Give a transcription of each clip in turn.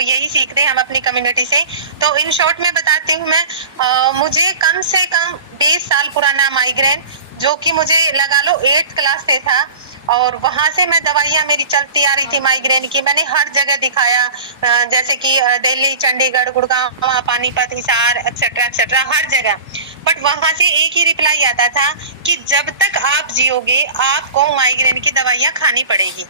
यही सीख रहे हैं हम अपनी कम्युनिटी से। तो इन शॉर्ट में बताती हूँ मैं, मुझे कम से कम 20 साल पुराना माइग्रेन, जो कि मुझे लगा लो 8th क्लास से था, और वहां से मैं दवाइयां मेरी चलती आ रही थी माइग्रेन की। मैंने हर जगह दिखाया, जैसे कि दिल्ली, चंडीगढ़, गुड़गांव, पानीपत, हिसार, एक्सेट्रा एक्सेट्रा, हर जगह। बट वहां से एक ही रिप्लाई आता था कि जब तक आप जियोगे आपको माइग्रेन की दवाइयां खानी पड़ेगी।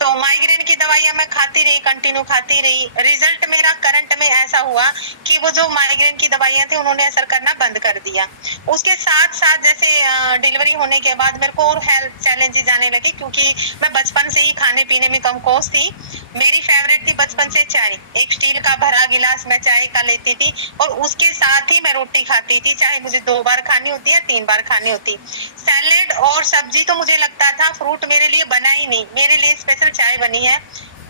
तो माइग्रेन की दवाइयां मैं खाती रही, कंटिन्यू खाती रही। रिजल्ट मेरा करंट में ऐसा हुआ कि वो जो माइग्रेन की दवाइयां थी उन्होंने असर करना बंद कर दिया। उसके साथ साथ जैसे डिलीवरी होने के बाद मेरे को और हेल्थ चैलेंजेस आने लगे, क्योंकि मैं बचपन से ही खाने पीने में कमकोश थी। मेरी फेवरेट थी बचपन से चाय। एक स्टील का भरा गिलास मैं चाय का लेती थी, और उसके साथ ही मैं रोटी खाती थी, चाहे मुझे 2 बार खानी होती या 3 बार खानी होती। सैलेड और सब्जी तो मुझे लगता था फ्रूट मेरे लिए बना ही नहीं, मेरे लिए स्पेशल चाय बनी है।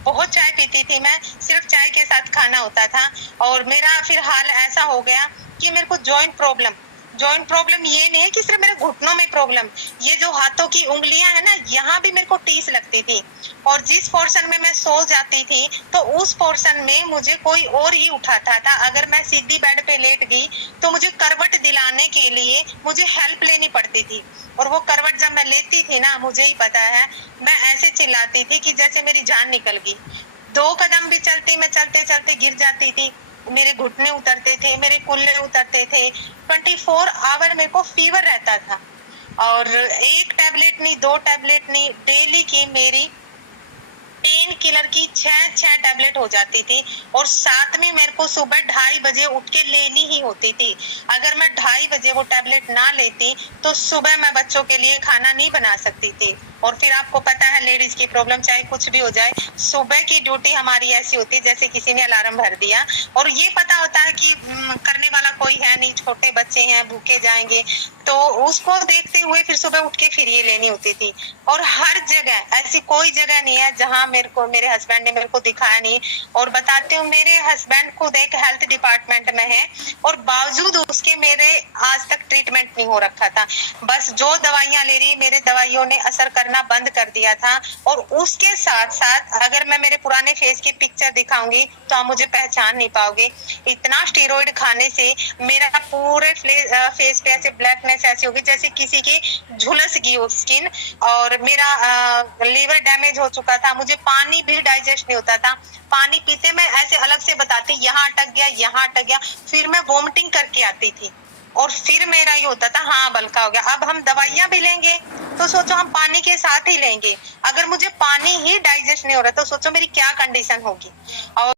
बहुत चाय पीती थी मैं, सिर्फ चाय के साथ खाना होता था। और मेरा फिर हाल ऐसा हो गया कि मेरे को जॉइंट प्रॉब्लम ये नहीं है कि सिर्फ मेरे घुटनों में प्रॉब्लम, ये जो हाथों की उंगलियां है ना, यहाँ भी मेरे को टीस लगती थी। और जिस पोर्शन में मैं सो जाती थी तो उस पोर्शन में मुझे कोई और ही उठाता था। अगर मैं सीधी बेड पे लेट गई तो मुझे करवट दिलाने के लिए मुझे हेल्प लेनी पड़ती थी। और वो करवट जब मैं लेती थी ना, मुझे ही पता है, मैं ऐसे चिल्लाती थी कि जैसे मेरी जान निकल गई। 2 कदम भी चलती, मैं चलते चलते गिर जाती थी, मेरे घुटने उतरते थे, मेरे कुल्ले उतरते थे। 24 आवर मेरे को फीवर रहता था। और 1 टैबलेट नहीं, 2 टैबलेट नहीं, डेली की मेरी पेन किलर की 6 टैबलेट हो जाती थी। और साथ में मेरे को सुबह 2:30 बजे उठ के लेनी ही होती थी। अगर मैं 2:30 बजे वो टैबलेट ना लेती तो सुबह मैं बच्चों के लिए खाना नहीं बना सकती थी। और फिर आपको पता है लेडीज की प्रॉब्लम, चाहे कुछ भी हो जाए, सुबह की ड्यूटी हमारी ऐसी होती है जैसे किसी ने अलार्म भर दिया। और ये पता होता है कि करने वाला कोई है नहीं, छोटे बच्चे हैं, भूखे जाएंगे, तो उसको देखते हुए फिर सुबह उठ के फिर ये लेनी होती थी। और हर जगह, ऐसी कोई जगह नहीं है जहां मेरे हस्बैंड ने मेरे को दिखाया नहीं। और बताती हूँ, मेरे हस्बैंड खुद एक हेल्थ डिपार्टमेंट में है, और बावजूद उसके मेरे आज तक ट्रीटमेंट नहीं हो रखा था। बस जो दवाइयां ले रही, मेरे दवाइयों ने असर करना बंद कर दिया था। और उसके साथ साथ अगर मैं मेरे पुराने फेस की पिक्चर दिखाऊंगी तो आप मुझे पहचान नहीं पाओगे। इतना स्टेरॉइड खाने से मेरा पूरे फेस पे ऐसे ब्लैकनेस ऐसी होगी जैसे किसी की झुलस गई हो स्किन। और मेरा लीवर डैमेज हो चुका था, मुझे पानी भी डाइजेस्ट नहीं होता था। पानी पीते मैं ऐसे अलग से बताती, यहाँ अटक गया, यहाँ अटक गया, फिर मैं वोमिटिंग करके आती थी। और फिर मेरा ये होता था, हाँ बल्का हो गया। अब हम दवाइयां भी लेंगे तो सोचो हम पानी के साथ ही लेंगे। अगर मुझे पानी ही डाइजेस्ट नहीं हो रहा तो सोचो मेरी क्या कंडीशन होगी। और